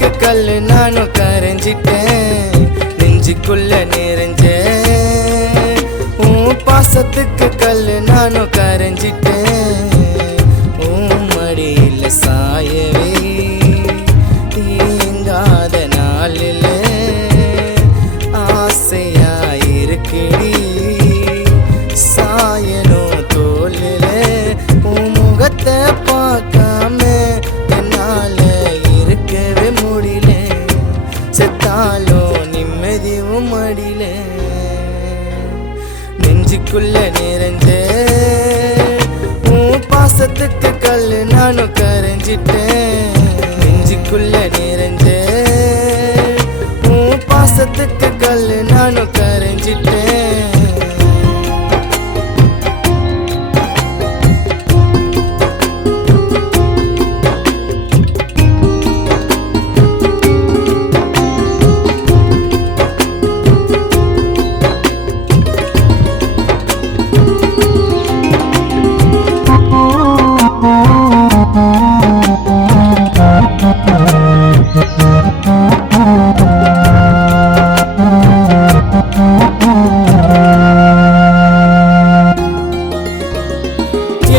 பாசத்துக்கு கல்லு நானும் கரைஞ்சிட்டேன் நெஞ்சுக்குள்ள நிறைஞ்ச உன் பாசத்துக்கு கல்லு நானும் கரைஞ்சிட்டேன் உன் மடியில சாயவே தீங்காத நாளில் ஆசையாயிருக்குடி சாயனும் தோளில் உன் முகத்தை பார்க்காம என்னால இருக்கவே முடியல செத்தாலும் நிம்மதியும் மடியில நெஞ்சுக்குள்ள நிறைஞ்ச உன் பாசத்துக்கு கல்லு நானும் கரைஞ்சிட்டேன் நெஞ்சுக்குள்ள நிறைஞ்ச உன் பாசத்துக்கு கல்லு நானும் கரைஞ்சிட்டேன்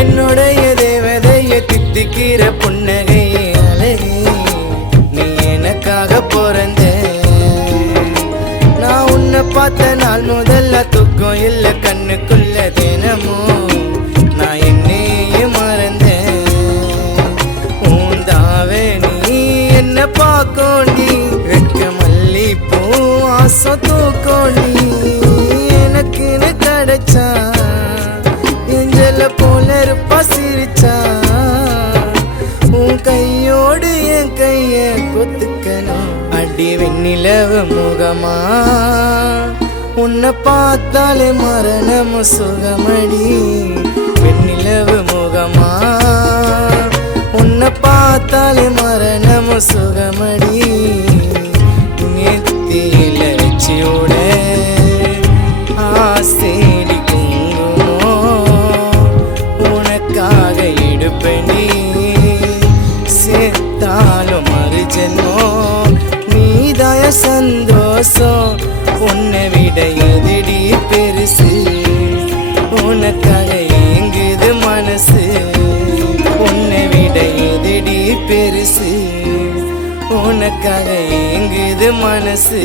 என்னுடைய தேவதையை தித்திக்கிற புன்னகையே அழகே நீ எனக்காக பிறந்த நான் உன்னை பார்த்த நாள் முதல்ல துக்கம் இல்ல கண்ணுக்குள்ள தினமும் நான் என்னையே மறந்தேன் ஊந்தாவே நீ என்ன பார்க்கோண்டி வெக்க மல்லி பூ ஆசை தூக்கோண்டி எனக்குன்னு கிடைச்சா எஞ்சல போல இருப்பா சிரிச்சா உன் கையோடு என் கைய கொத்துக்கணும் அடி வெண்ணிலவு முகமா உன்னை பார்த்தாலே மரணமும் சுகமடி வெண்ணிலவு முகமா உன்னை பார்த்தாலே மரணமும் சுகமடி நெத்தியில வச்சியோட ஆசேடி எடுப்பனி செத்தாலும் மறு ஜென்மம் நீதாய சந்தோஷம் உன்னை விட எதிடி பெருசு உனக்காக ஏங்குது மனசு உன்னை விட எதிடி பெருசு உனக்காக ஏங்குது மனசு